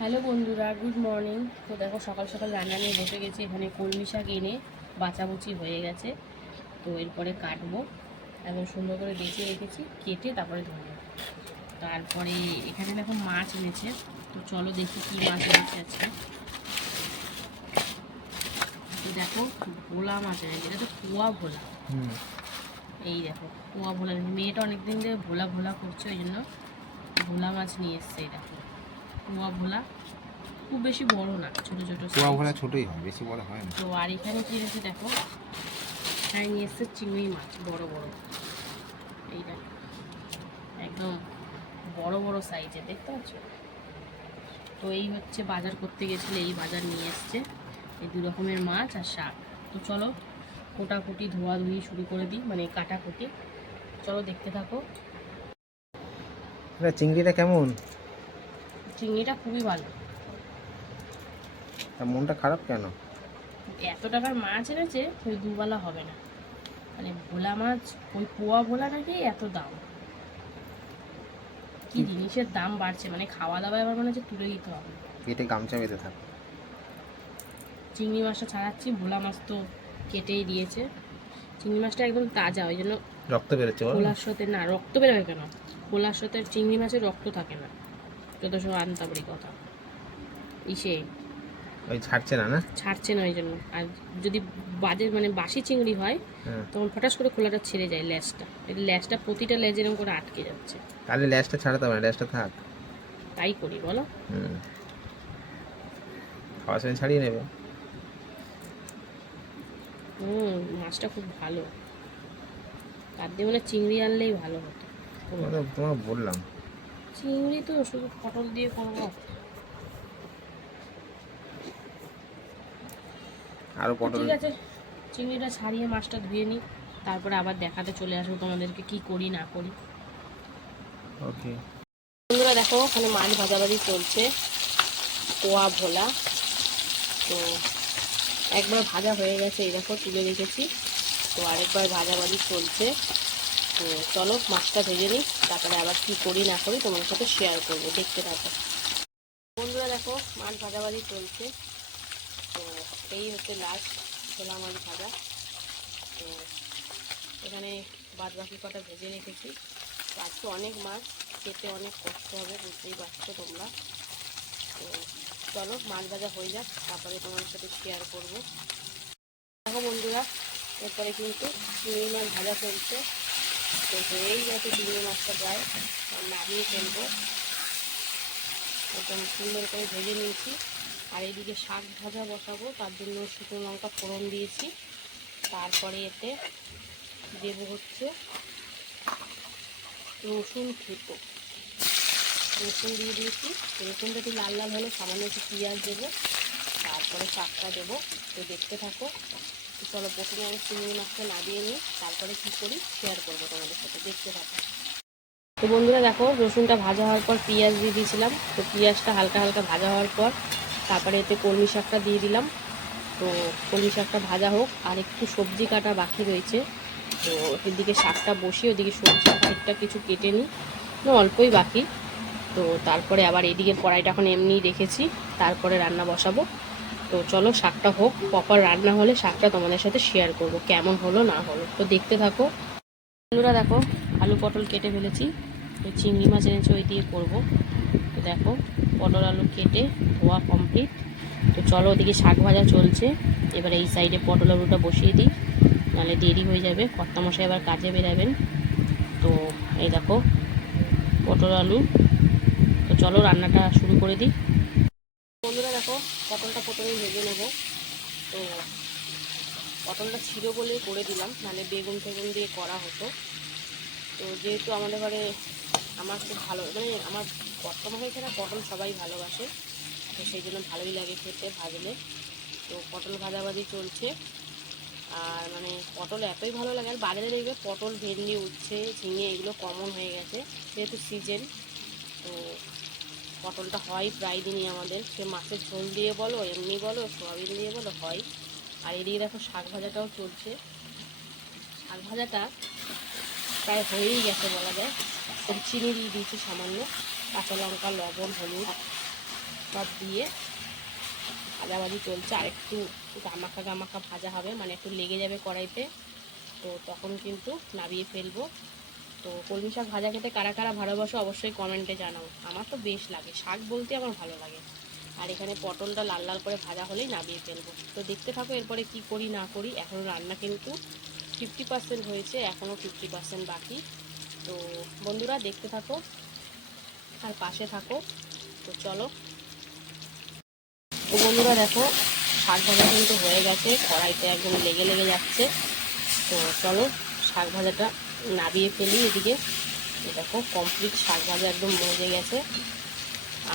Hello বন্ধুরা good morning. তো দেখো সকাল সকাল রান্না নিয়ে বসে গেছি। এখানে কলমি শাক এনে বাচাবুচি হয়ে গেছে। তো এরপরে কাটবো। একদম সুন্দর করে বেঁচে রেখেছি কেটে তারপরে ধরবো। তারপরে এখানে দেখো মাছ এনেছে। তো চলো দেখি কী মাছ এনেছে আজকে। দেখো ভোলা মাছ এনেছে। এটা তো কুয়া ভোলা। এই দেখো কুয়া ভোলা মেয়েটা অনেকদিন ধরে ভোলা ভোলা করছে ওই জন্য ভোলা মাছ নিয়ে এসছে এই দেখো। কুয়া ভোলা খুব বেশি বড় না ছোট ছোট কুয়া ভোলা ছোটই হয় বেশি বড় হয় না। তো আর এখানে কি রয়েছে দেখো? এখানে নিয়ে এসছে চিংড়ি মাছ বড় বড়। এই দেখো একদম বড় বড় সাইজের দেখতে পাচ্ছ? তো এই হচ্ছে বাজার করতে গেছিলে এই বাজার নিয়ে এসছে। এই দু রকমের মাছ আর শাক। তো চলো কোটাকুটি ধোয়াধুয়ি শুরু করে দিই মানে কাটাকুটি। চলো দেখতে থাকো। চিংড়িটা কেমন? চিংড়িটা খুবই ভালো। তা মনটা খারাপ কেন? এত টাকার মাছ এনেছে ওই দুবেলা হবে না। মানে ভোলা মাছ ওই পোয়া ভোলা নাকি এত দাম। কি জিনিসের দাম বাড়ছে মানে খাওয়া দাওয়া এবার মনে হচ্ছে তুলে দিতে হবে। পেটে গামছা বেঁধে থাক। চিংড়ি মাছটা ছাড়াচ্ছি ভোলা মাছ তো কেটেই দিয়েছে। চিংড়ি মাছটা একদম তাজা ওই জন্য রক্ত বেরোচ্ছে খোলার সাথে না রক্ত বেরোবে কেন? খোলার সাথে চিংড়ি মাছের রক্ত থাকে না। সব আনতাবড়ি কথা। ইসে। ওই ছাড়ছে না না? ছাড়ছে না ওই জন্য। আর যদি বাজে মানে বাসি চিংড়ি হয় হ্যাঁ। তখন ফটাস করে খোলাটা ছেড়ে যায় ল্যাসটা। এই ল্যাসটা প্রতিটা লেজ এরকম করে আটকে যাচ্ছে। তাহলে ল্যাসটা ছাড়াতে হবে ল্যাসটা থাক। তাই করি বলো। হুম। খাওয়ার সময় ছাড়িয়ে নেবে। হুম মাছটা খুব ভালো। তার দিয়ে মানে চিংড়ি আনলেই ভালো হতো। তোমাকে বললাম। চিংড়ি তো শুধু পটল দিয়ে করব। আরও পটল। ঠিক আছে চিংড়িটা ছাড়িয়ে মাছটা ধুয়ে নিই তারপরে আবার দেখাতে চলে আসব তোমাদেরকে কি করি না করি। ওকে। বন্ধুরা দেখো ওখানে মাছ ভাজাভাজি চলছে কোয়া ভোলা। তো একবার ভাজা হয়ে গেছে এই দেখো তুলে রেখেছি। তো আরেকবার ভাজাভাজি চলছে। তো চলো, মাছটা ভেজে নিই। তারপরে আবার কি করি না করি তোমার সাথে শেয়ার করব, দেখতে থাকো। বন্ধুরা দেখো, মাছ ভাজাভাজি চলছে। তো এই হচ্ছে লাস্ট ভোলা মাছ ভাজা। তো এখানে বাদ বাকি কটা ভেজে রেখেছি। আজকে অনেক মাছ, খেতে অনেক কষ্ট হবে, বুঝতেই পারছ তোমরা। তো চলো, মাছ ভাজা হয়ে যাক, তারপরে তোমাদের সাথে শেয়ার করব। দেখো বন্ধুরা, এরপরে কিন্তু চিংড়ি মাছ ভাজা চলছে। তো হয়েই গেছে চিংড়ি মাছটা আর নামিয়ে ফেলব। একদম সুন্দর করে ভেজে নিয়েছি। আর এইদিকে শাক ভাজা বসাবো, তার জন্য শুকনো লঙ্কা ফোড়ন দিয়েছি। তারপরে এতে দেবো হচ্ছে রসুন থেতো। রসুন দিয়ে দিয়েছি। রসুনটা একটু লাল লাল হলে সামান্য একটু পেঁয়াজ দেবো, তারপরে শাকটা দেবো। তো দেখতে থাকো। চলো প্রথমে আমি চিংড়ি মাছটা নামিয়ে নিই, তারপরে কী করি শেয়ার করব তোমাদের সাথে, দেখতে থাকো। তো বন্ধুরা দেখো, রসুনটা ভাজা হওয়ার পর পেঁয়াজ দিয়ে দিয়েছিলাম, তো পেঁয়াজটা হালকা হালকা ভাজা হওয়ার পর তারপরে এতে কলমি শাকটা দিয়ে দিলাম। তো কলমি শাকটা ভাজা হোক, আর একটু সবজি কাটা বাকি রয়েছে, তো এদিকে শাকটা বসিয়ে ওদিকে সবজি খানিকটা কিছু কেটে নিই অল্পই বাকি। তো তারপরে আবার এদিকে কড়াইটা এখন এমনিই রেখেছি, তারপরে রান্না বসাবো। তো চলো শাকটা হোক প্রপার রান্না হলে শাকটা তোমাদের সাথে শেয়ার করব, কেমন হলো না হলো। তো দেখতে থাকো। বন্ধুরা দেখো, আলু পটল কেটে ফেলেছি, তো চিংড়ি মাছ এনেছে ওই দিয়ে করব। তো দেখো, পটল আলু কেটে ধোয়া কমপ্লিট তো চলো ওদিকে শাক ভাজা চলছে, এবার এই সাইডে পটল আলুটা বসিয়ে দিই, নাহলে দেরি হয়ে যাবে, কর্তামশাই এবার কাজে বেরাবেন। তো এই দেখো, পটল আলু। তো চলো রান্নাটা শুরু করে দিই। বন্ধুরা দেখো পটলটা প্রথমে ভেজে নেব। তো পটলটা ছিল বলেই করে দিলাম মানে বেগুন ফেগুন দিয়ে করা হতো। তো যেহেতু আমাদের ঘরে আমার খুব ভালো মানে আমার বর্তমানে ছাড়া পটল সবাই ভালোবাসে, তো সেই জন্য ভালোই লাগে খেতে ভাজলে। তো পটল ভাজাভাজি চলছে। আর মানে পটল এতই ভালো লাগে, আর বাজারে দেখবে পটল ভেন্ডি, উচ্ছে, ঝিঙে এগুলো কমন হয়ে গেছে, যেহেতু সিজন তো পটলটা হয় প্রায় দিনই আমাদের। সে মাছের ঝোল দিয়ে বলো, এমনি বলো, সোয়াবিন দিয়ে বলো, হয়। আর এদিকে দেখো শাক ভাজাটাও চলছে। শাক ভাজাটা প্রায় হয়েই গেছে বলা যায়। চিনি দিয়ে দিয়েছি সামান্য, কাঁচা লঙ্কা, লবণ, হলুদ সব দিয়ে। ভাজাভাজি চলছে। আর একটু গামাখা গামাখা ভাজা হবে মানে একটু লেগে যাবে কড়াইতে। তো তখন কিন্তু নাবিয়ে ফেলব। তো কলমি শাক ভাজা খেতে কারা কারা ভালোবাসো অবশ্যই কমেন্টে জানাও। আমার তো বেশ লাগে, শাক বলতে আমার ভালো লাগে। আর এখানে পটলটা লাল লাল করে ভাজা হলেই নামিয়ে ফেলব। তো দেখতে থাকো এরপরে কি করি না করি, এখন রান্না কিন্তু ফিফটি পার্সেন্ট হয়েছে এখনও ফিফটি পার্সেন্ট বাকি। তো বন্ধুরা দেখতে থাকো আর পাশে থাকো। তো চলো। তো বন্ধুরা দেখো, শাক ভাজা কিন্তু হয়ে গেছে, কড়াইতে একদম লেগে লেগে যাচ্ছে। তো চলো, শাক ভাজাটা নাবিয়ে ফেলি এদিকে। দেখো কমপ্লিট শাক ভাজা একদম মজে গেছে।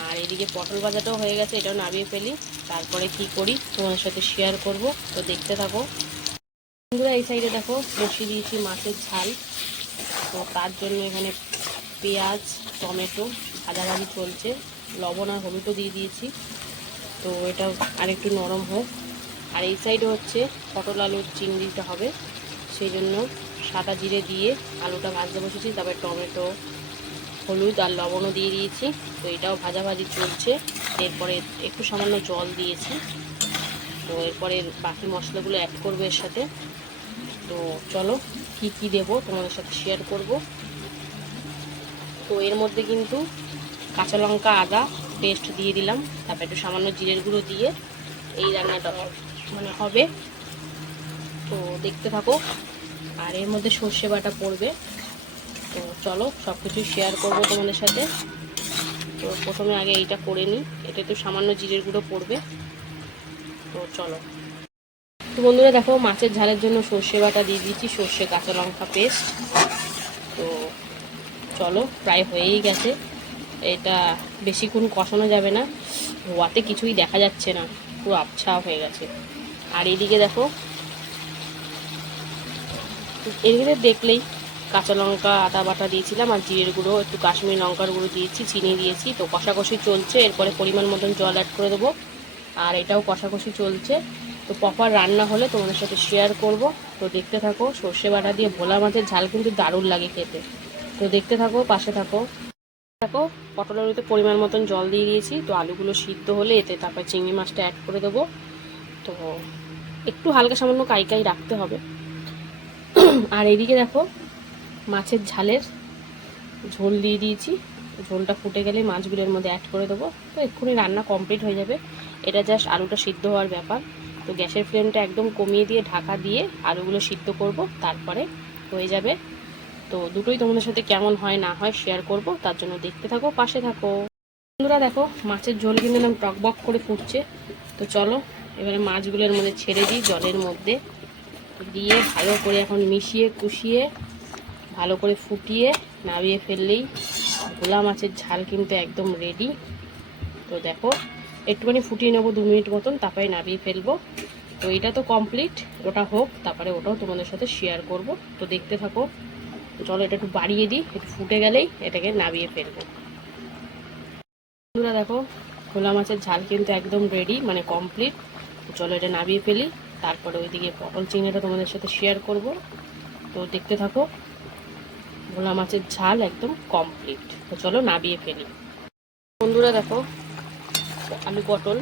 আর এদিকে পটল ভাজাটাও হয়ে গেছে, এটাও নাবিয়ে ফেলি। তারপরে কি করি, তোমাদের সাথে শেয়ার করব, তো দেখতে থাকো। বন্ধুরা, এই সাইডে দেখো, বসিয়ে দিয়েছি মাছের ঝাল। তো তার জন্য এখানে পেঁয়াজ, টমেটো ভাজাভাজি চলছে। লবণ আর হলুদও দিয়ে দিয়েছি। তো এটা আরেকটু নরম হোক। আর এই সাইডে হচ্ছে পটল আলুর চিংড়িটা হবে। সেই জন্য সাদা জিরে দিয়ে আলুটা ভাজতে বসেছি, তারপরে টমেটো, হলুদ আর লবণও দিয়ে দিয়েছি। তো এটাও ভাজাভাজি চলছে। এরপরে একটু সামান্য জল দিয়েছি। তো এরপরে বাকি মশলাগুলো অ্যাড করব এর সাথে। তো চলো, কী কী দেবো তোমাদের সাথে শেয়ার করব। তো এর মধ্যে কিন্তু কাঁচা লঙ্কা, আদা পেস্ট দিয়ে দিলাম। তারপর একটু সামান্য জিরের গুঁড়ো দিয়ে এই রান্নাটা মানে হবে। তো দেখতে থাকো। আর এর মধ্যে সর্ষে বাটা পড়বে। তো চলো সব কিছু শেয়ার করব তোমাদের সাথে। তো প্রথমে আগে এইটা করে নিই। এটা একটু সামান্য জিরের গুঁড়ো পড়বে। তো চলো। তো বন্ধুরা, দেখো, মাছের ঝালের জন্য সর্ষে বাটা দিয়ে দিয়েছি, সর্ষে কাঁচা লঙ্কা পেস্ট তো চলো, প্রায় হয়েই গেছে। এটা বেশিক্ষণ কষানো যাবে না। ধোয়াতে কিছুই দেখা যাচ্ছে না। পুরো আবছা হয়ে গেছে। আর এদিকে দেখো এদিকে দেখলেই কাঁচা লঙ্কা, আদা বাটা দিয়েছিলাম আর জিরের গুঁড়ো, একটু কাশ্মীর লঙ্কার গুঁড়ো দিয়েছি, চিনি দিয়েছি। তো কষাকষি চলছে, এরপরে পরিমাণ মতন জল অ্যাড করে দেবো। আর এটাও কষাকষি চলছে। তো প্রপার রান্না হলে তোমাদের সাথে শেয়ার করব। তো দেখতে থাকো, সর্ষে বাটা দিয়ে ভোলা মাছের ঝাল কিন্তু দারুণ লাগে খেতে। তো দেখতে থাকো, পাশে থাকো। দেখো পটল আলুতে পরিমাণ মতন জল দিয়ে দিয়েছি। তো আলুগুলো সিদ্ধ হলে এতে তারপর চিংড়ি মাছটা অ্যাড করে দেবো। তো একটু হালকা সামান্য কাইকাই রাখতে হবে। আর এদিকে দেখো, মাছের ঝালের ঝোল দিয়ে দিয়েছি। ঝোলটা ফুটে গেলে মাছগুলোর মধ্যে অ্যাড করে দেবো। তো এক্ষুনি রান্না কমপ্লিট হয়ে যাবে। এটা জাস্ট আলুটা সিদ্ধ হওয়ার ব্যাপার। তো গ্যাসের ফ্লেমটা একদম কমিয়ে দিয়ে ঢাকা দিয়ে আলুগুলো সিদ্ধ করব। তারপরে হয়ে যাবে। তো দুটোই তোমাদের সাথে কেমন হয়, না হয় শেয়ার করব। তার জন্য দেখতে থাকো, পাশে থাকো। বন্ধুরা দেখো, মাছের ঝোল কিন্তু একদম টকবক করে ফুটছে। তো চলো, এবারে মাছগুলোর মধ্যে ছেড়ে দিই জলের মধ্যে। দিয়ে ভালো করে এখন মিশিয়ে কুশিয়ে ভালো করে ফুটিয়ে নামিয়ে ফেললেই ভোলা মাছের ঝাল কিন্তু একদম রেডি তো দেখো, একটুখানি ফুটিয়ে নেব দু মিনিট মতন, তারপরে নামিয়ে ফেলব। তো এটা তো কমপ্লিট ওটা হোক, তারপরে ওটাও তোমাদের সাথে শেয়ার করব। তো দেখতে থাকো, চলো এটা একটু বাড়িয়ে দিই, একটু ফুটে গেলেই এটাকে নামিয়ে ফেলব। বন্ধুরা দেখো, ভোলা মাছের ঝাল কিন্তু একদম রেডি মানে কমপ্লিট চলো এটা নামিয়ে ফেলি। তারপরে ওইদিকে পটল চিংড়িটা তোমাদের সাথে শেয়ার করব। তো দেখতে থাকো, ভোলা মাছের ঝাল একদম কমপ্লিট তো চলো নামিয়ে ফেলি। বন্ধুরা দেখো, আলু পটল,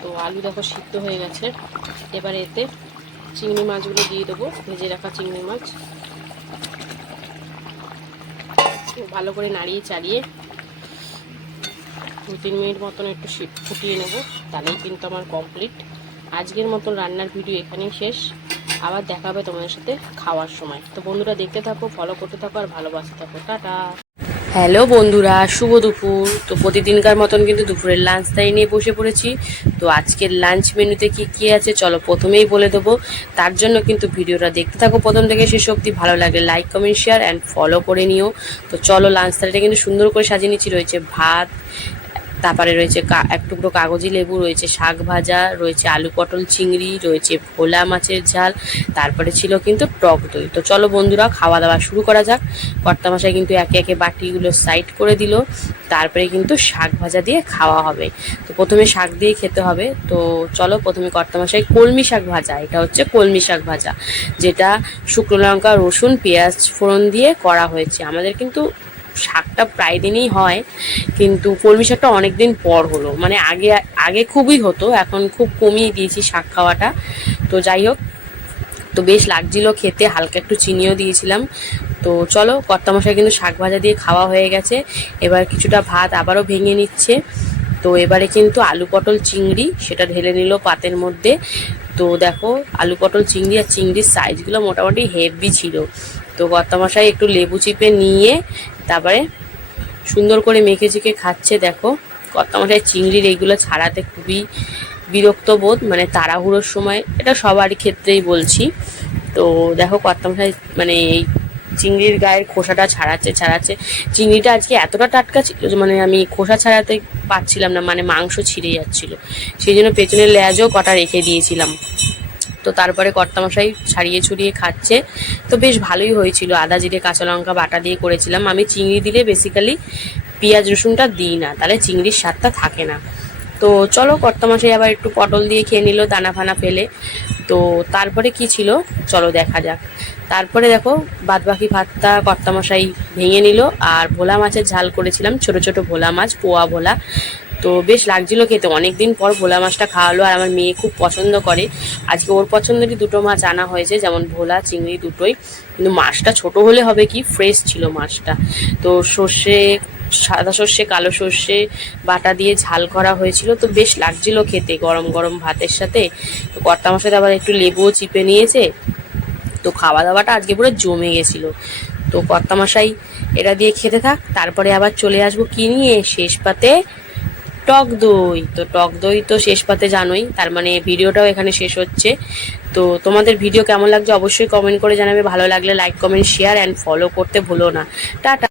তো আলু দেখো সিদ্ধ হয়ে গেছে। এবারে এতে চিংড়ি মাছগুলো দিয়ে দেবো, ভেজে রাখা চিংড়ি মাছ। ভালো করে নাড়িয়ে চাড়িয়ে দু তিন মিনিট মতন একটু ফুটিয়ে নেব, তাহলেই কিন্তু আমার কমপ্লিট আজকের মতন রান্নার ভিডিও এখানেই শেষ। আবার দেখা হবে তোমাদের সাথে খাওয়ার সময়। তো বন্ধুরা, দেখতে থাকো ফলো করতে থাকো আর ভালোবাসতে থাকো। টাটা। হ্যালো বন্ধুরা, শুভ দুপুর। তো প্রতিদিনকার মতন কিন্তু দুপুরের লাঞ্চ তাই নিয়ে বসে পড়েছি। তো আজকের লাঞ্চ মেনুতে কি কি আছে চলো প্রথমেই বলে দেবো। তার জন্য কিন্তু ভিডিওটা দেখতে থাকো প্রথম থেকে শেষ অবধি। ভালো লাগে like comment share and follow করে নিও। তো চলো লাঞ্চ থালিটা কিন্তু সুন্দর করে সাজিয়ে নিচ্ছি। রয়েছে ভাত তারপরে রয়েছে এক টুকরো কাগজি লেবু, রয়েছে শাক ভাজা, রয়েছে আলু পটল চিংড়ি, রয়েছে ভোলা মাছের ঝাল, তারপরে ছিল কিন্তু টক দই। তো চলো বন্ধুরা, খাওয়া দাওয়া শুরু করা যাক। কর্তামশাই কিন্তু একে একে বাটিগুলো সাইড করে দিল। তারপরে কিন্তু শাক ভাজা দিয়ে খাওয়া হবে। তো প্রথমে শাক দিয়ে খেতে হবে। তো চলো প্রথমে কর্তামশাই কলমি শাক ভাজা, এটা হচ্ছে কলমি শাক ভাজা, যেটা শুকনো লঙ্কা, রসুন, পেঁয়াজ ফোড়ন দিয়ে করা হয়েছে। আমাদের কিন্তু শাকটা প্রায় দিনই হয়, কিন্তু কলমি শাকটা অনেক দিন পর হলো। মানে আগে আগে খুবই হতো, এখন খুব কমিয়ে দিয়েছি শাক খাওয়াটা। তো যাই হোক, তো বেশ লাগছিল খেতে, হালকা একটু চিনিও দিয়েছিলাম। তো চলো, কর্তামশাই কিন্তু শাক ভাজা দিয়ে খাওয়া হয়ে গেছে। এবার কিছুটা ভাত আবারও ভেঙে নিচ্ছে। তো এবারে কিন্তু আলু পটল চিংড়ি, সেটা ঢেলে নিল পাতের মধ্যে। তো দেখো, আলু পটল চিংড়ি আর চিংড়ির সাইজগুলো মোটামুটি হেভি ছিল। তো কর্তামশাই একটু লেবু চিপে নিয়ে তারপরে সুন্দর করে মেখে চেখে খাচ্ছে, দেখো। কর্তামশাই চিংড়ির এইগুলো ছাড়াতে খুবই বিরক্ত বোধ মানে তাড়াহুড়োর সময়। এটা সবারই ক্ষেত্রেই বলছি। তো দেখো কর্তামশাই মানে এই চিংড়ির গায়ের খোসাটা ছাড়াচ্ছে ছাড়াচ্ছে। চিংড়িটা আজকে এতটা টাটকা ছিল মানে আমি খোসা ছাড়াতে পারছিলাম না মানে মাংস ছিঁড়ে যাচ্ছিল। সেই জন্য পেছনের লেয়াজও কটা রেখে দিয়েছিলাম। তো তারপরে কর্তামশাই ছাড়িয়ে ছুড়িয়ে খাচ্ছে। তো বেশ ভালোই হয়েছিল। আদা, জিরে, কাঁচা লঙ্কা বাটা দিয়ে করেছিলাম। আমি চিংড়ি দিলে বেসিক্যালি পেঁয়াজ রসুনটা দিই না। তাহলে চিংড়ির স্বাদটা থাকে না। তো চলো, কর্তামশাই আবার একটু পটল দিয়ে খেয়ে নিল, দানা ফানা ফেলে। তো তারপরে কি ছিল? চলো দেখা যাক। তারপরে দেখো, বাদবাকি ভাতটা কর্তামশাই ভেঙে নিল। আর ভোলা মাছের ঝাল করেছিলাম। ছোট ছোট ভোলা মাছ, পোয়া ভোলা। তো বেশ লাগছিল খেতে। অনেক দিন পর ভোলা মাছটা খাওয়ালো আর আমার মেয়ে খুব পছন্দ করে। আজকে ওর পছন্দেরই দুটো মাছ আনা হয়েছে, যেমন ভোলা, চিংড়ি দুটোই। কিন্তু মাছটা ছোট হলে হবে কি? ফ্রেশ ছিল মাছটা। তো সর্ষে, সাদা সর্ষে, কালো সর্ষে, বাটা দিয়ে ঝাল করা হয়েছিল। তো বেশ লাগছিল খেতে গরম গরম ভাতের সাথে। তো কর্তার সাথে আবার একটু লেবুও চিপে নিয়েছে। তো খাওয়া দাওয়াটা আজকে পুরো জমে গেছিল। তো কর্তামশাই এটা দিয়ে খেতে থাক, তারপরে আবার চলে আসব কি নিয়ে শেষ পাতে টক দই। তো টক দই তো শেষ পাতে জানোই, তার মানে ভিডিওটাও এখানে শেষ হচ্ছে। তো তোমাদের ভিডিও কেমন লাগছে অবশ্যই কমেন্ট করে জানাবে, ভালো লাগলে like comment share and follow করতে ভুলো না। টাটা।